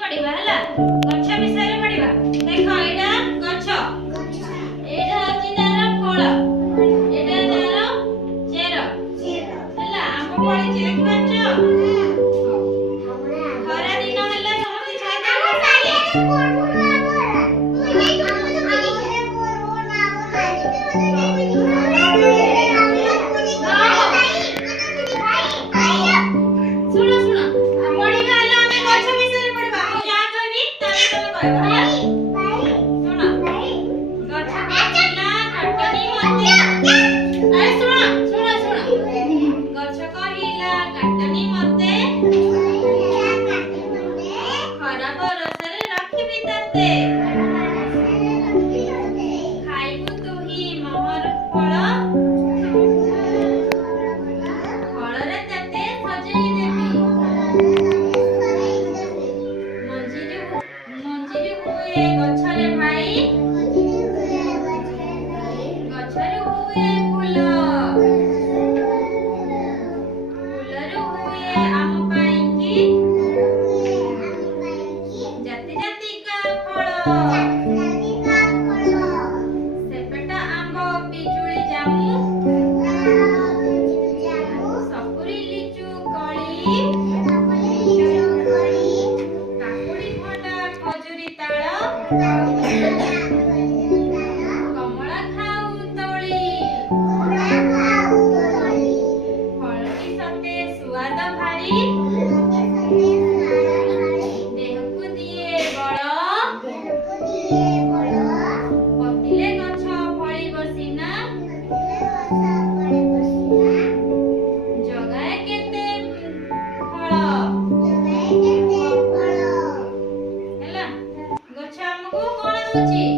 पढ़िबा हला गछ विषय रे पढ़िबा देखो एटा गछ एटा होची तार फळ एटा तार चेर हला आम पळी चेक करछ खरा दिन हला समझ छाता गछरे भाई गछरे हुए फूल फूलरु हुए आम पाइकी जाति जाति का फल सेपेटा आंब पिजुली जामु सपुरी लिचु कली काकुड़ी खंडा खजुरी ताଳ कमला खाऊ तोली फलटी सते सुआद भारी देहकु दिए बळ पतिले गछ फळी बसिना जगाए केते फळ ହେଲା ଗଛ ଆମକୁ କଣ ଦଉଛି